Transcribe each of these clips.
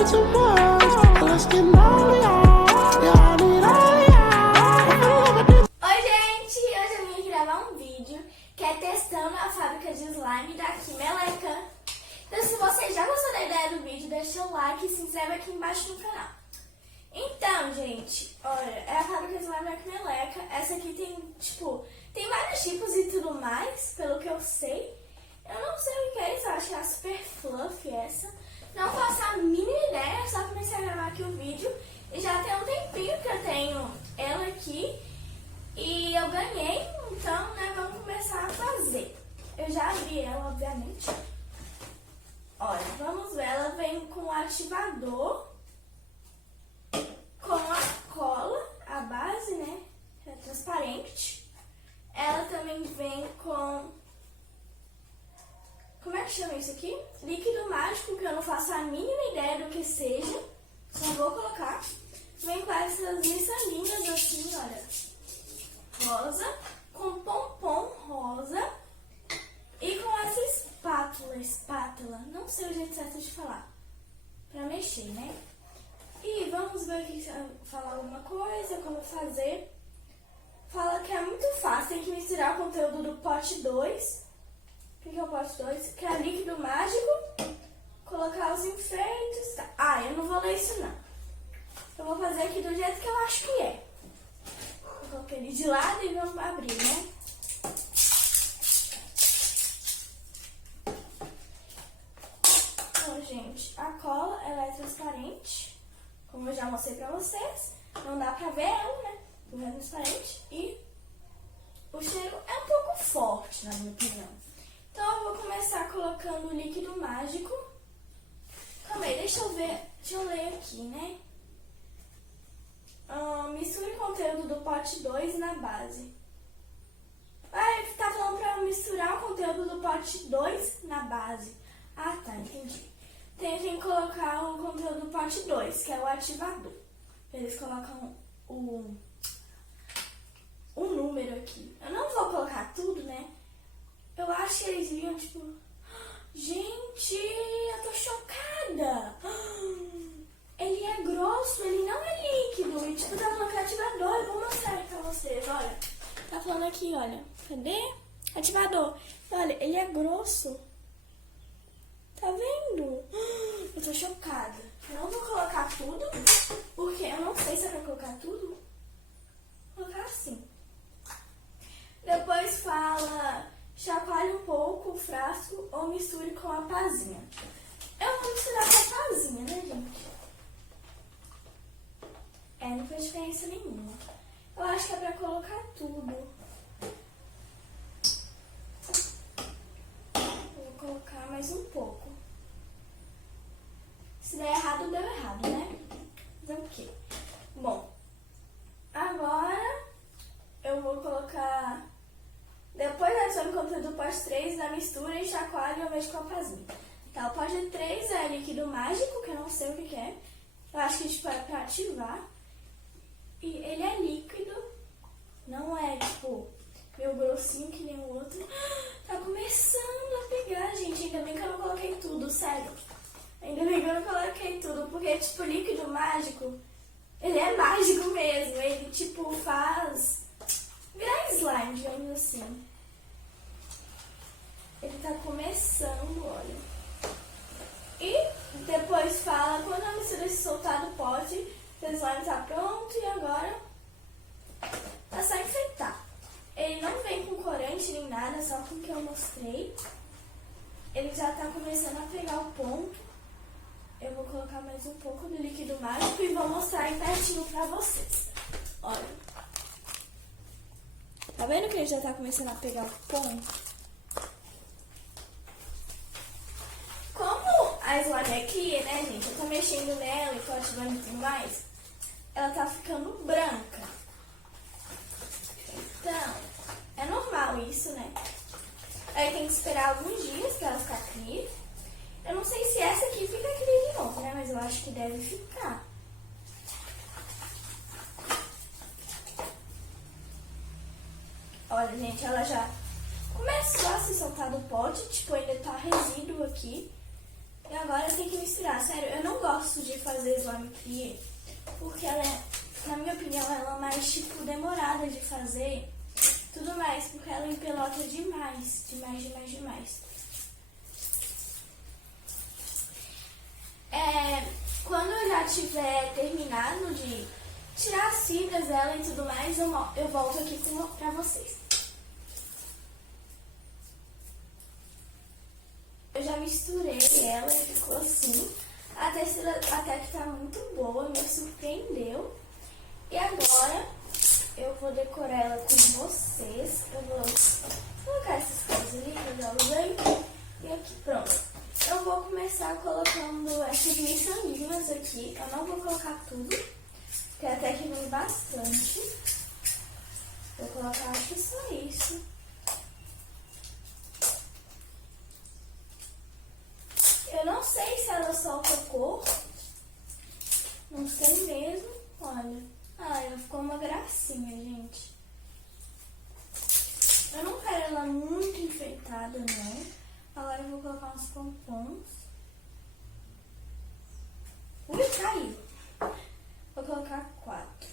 way too much. Let's get naughty, yeah, I need all, yeah. Oi gente, hoje eu vim gravar um vídeo que é testando a fábrica de slime daqui, Meleca. Então se você já gostou da ideia do vídeo, deixa o like e se inscreve aqui embaixo no canal. Então, gente, olha, é a fábrica de slime daqui, Meleca. Essa aqui tem, tem vários tipos e tudo mais, pelo que eu sei. Eu não sei o que é isso, eu acho que é super fluffy essa. Não faço a mínima ideia, só comecei a gravar aqui o vídeo. E já tem um tempinho que eu tenho ela aqui. E eu ganhei, então, né, vamos começar a fazer. Eu já abri ela, obviamente. Olha, vamos ver, ela vem com o ativador, com a cola, a base, né, é transparente. Ela também vem com... Como é que chama isso aqui? Líquido mágico, que eu não faço a mínima ideia do que seja. Só vou colocar. Vem com essas miçanguinhas assim, olha. Rosa, com pompom rosa. E com essa espátula. Não sei o jeito certo de falar. Pra mexer, né? E vamos ver aqui se falar alguma coisa, como fazer. Fala que é muito fácil, tem que misturar o conteúdo do pote 2. O que é o pote 2? Que é líquido mágico. Colocar os enfeites. Tá. Ah, eu não vou ler isso não. Eu vou fazer aqui do jeito que eu acho que é. Eu coloquei ele de lado e vamos abrir, né? Então, gente, a cola, ela é transparente. Como eu já mostrei pra vocês. Não dá pra ver ela, né? Porque é transparente. E o cheiro é um pouco forte, na minha opinião. Então, eu vou começar colocando o líquido mágico. Calma aí, deixa eu ver, deixa eu ler aqui, né? Misture o conteúdo do pote 2 na base. Ah, tá falando pra misturar o conteúdo do pote 2 na base. Ah, tá, entendi. Tem que colocar o conteúdo do pote 2, que é o ativador. Eles colocam o número aqui. Eu não vou colocar tudo, né? Eu acho que eles viam, gente, eu tô chocada. Ele é grosso, ele não é líquido. E, tá falando que é ativador. Eu vou mostrar aqui pra vocês, olha. Tá falando aqui, olha. Cadê? Ativador. Olha, ele é grosso. Tá vendo? Eu tô chocada. Não vou colocar tudo, porque eu não sei se é pra colocar tudo. Vou colocar assim. Depois fala... Chacoalhe um pouco o frasco ou misture com a pazinha. Eu vou misturar com a pazinha, né, gente? Não faz diferença nenhuma. Eu acho que é pra colocar tudo. Eu vou colocar mais um pouco. Se der errado, deu errado, né? Mas o quê? Bom, agora eu vou colocar... Depois adicione o conteúdo do pote 3 na mistura e chacoalhe ao mesmo com a pazinha. Tá, o pote 3 é líquido mágico, que eu não sei o que é. Eu acho que é pra ativar. E ele é líquido. Não é, meio grossinho que nem o outro. Tá começando a pegar, gente. Ainda bem que eu não coloquei tudo, sério. Ainda bem que eu não coloquei tudo, porque, líquido mágico, ele é mágico mesmo. Ele, faz... virar slime, digamos assim. Ele tá começando, olha. E depois fala, quando a mistura se soltar do pote, o slime tá pronto e agora é só enfeitar. Ele não vem com corante nem nada, só com o que eu mostrei. Ele já tá começando a pegar o ponto. Eu vou colocar mais um pouco do líquido mágico e vou mostrar aí pertinho pra vocês. Olha. Tá vendo que ele já tá começando a pegar o ponto? Como a slime é clear, né, gente? Eu tô mexendo nela e tô ativando e tudo mais. Ela tá ficando branca. Então, é normal isso, né? Aí tem que esperar alguns dias pra ela ficar clear. Eu não sei se essa aqui fica clear de novo, né? Mas eu acho que deve ficar. Olha, gente, ela já começou a se soltar do pote, ainda tá resíduo aqui. E agora tem que misturar. inspirar. Sério, eu não gosto de fazer slime plié, porque ela é, na minha opinião, ela é mais, tipo, demorada de fazer. Tudo mais, porque ela empelota demais. Quando eu já tiver terminado de tirar as fibras dela e tudo mais, eu volto aqui pra vocês. Eu já misturei ela e ficou assim. A textura até que tá muito boa, me surpreendeu. E agora eu vou decorar ela com vocês. Eu vou colocar essas coisas ali, jogá-las aí. E aqui, pronto. Eu vou começar colocando essas miçanguinhas aqui. Eu não vou colocar tudo, porque até que vem bastante. Vou colocar, acho que só isso. Eu não sei se ela solta cor. Não sei mesmo. Olha. Ah, ela ficou uma gracinha, gente. Eu não quero ela muito enfeitada, não. Agora eu vou colocar uns pompons. Ui, caiu. Vou colocar 4.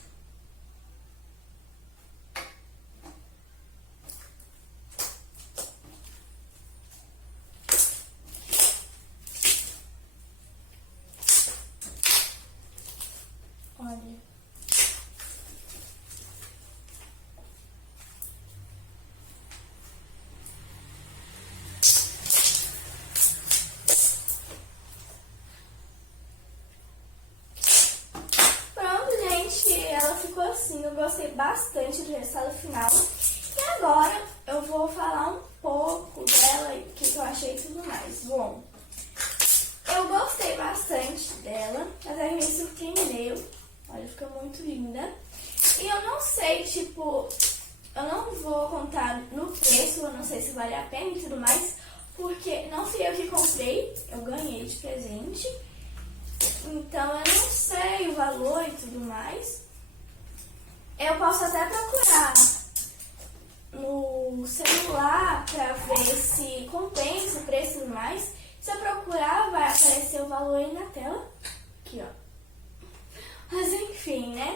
Olha. Ficou assim, eu gostei bastante do resultado final. E agora eu vou falar um pouco dela e o que eu achei e tudo mais. Bom, eu gostei bastante dela, até me surpreendeu. Olha, fica muito linda. E eu não sei, tipo, eu não vou contar no preço, eu não sei se vale a pena e tudo mais, porque não fui eu que comprei, eu ganhei de presente. Então eu não sei o valor e tudo mais. Eu posso até procurar no celular pra ver se compensa o preço e tudo mais. Se eu procurar, vai aparecer o valor aí na tela. Aqui, ó. Mas enfim, né?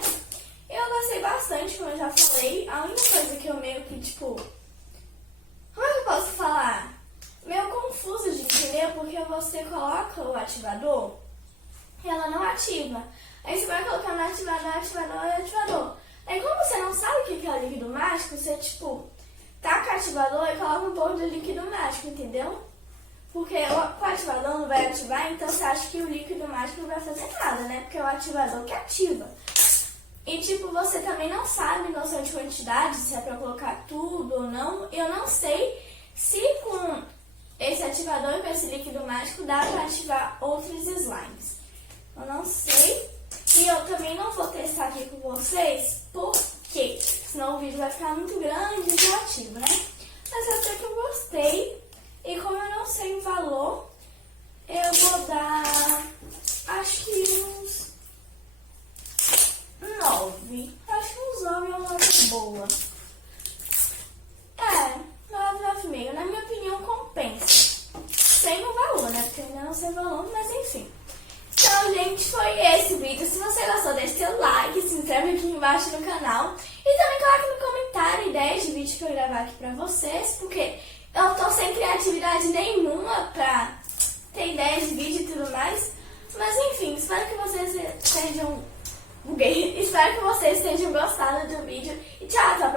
Eu gostei bastante, como eu já falei. A única coisa que eu meio que, tipo... Como é que eu posso falar? Meio confusa de entender, porque você coloca o ativador e ela não ativa. Aí você vai colocando ativador. Aí como você não sabe o que é o líquido mágico, você, tipo, taca o ativador e coloca um pouco do líquido mágico, entendeu? Porque o ativador não vai ativar, então você acha que o líquido mágico não vai fazer nada, né? Porque é o ativador que ativa. E, tipo, você também não sabe noção de quantidade, se é pra colocar tudo ou não. Eu não sei se com esse ativador e com esse líquido mágico dá pra ativar outros slimes. Eu não sei. E eu também não vou testar aqui com vocês, porque senão o vídeo vai ficar muito grande e enjoativo, né? Mas até que eu gostei. E como eu não sei o valor, eu vou dar, acho que uns 9. Acho que uns 9 é uma nota boa. 9,5. Na minha opinião, compensa. Sem o valor, né? Porque eu ainda não sei o valor, mas enfim. Então, gente, foi esse vídeo. Se você gostou, deixe seu like, se inscreve aqui embaixo no canal. E também coloque no comentário ideias de vídeo que eu gravar aqui pra vocês, porque eu tô sem criatividade nenhuma pra ter ideias de vídeo e tudo mais. Mas enfim, espero que vocês tenham... Espero que vocês tenham gostado do vídeo. E tchau, até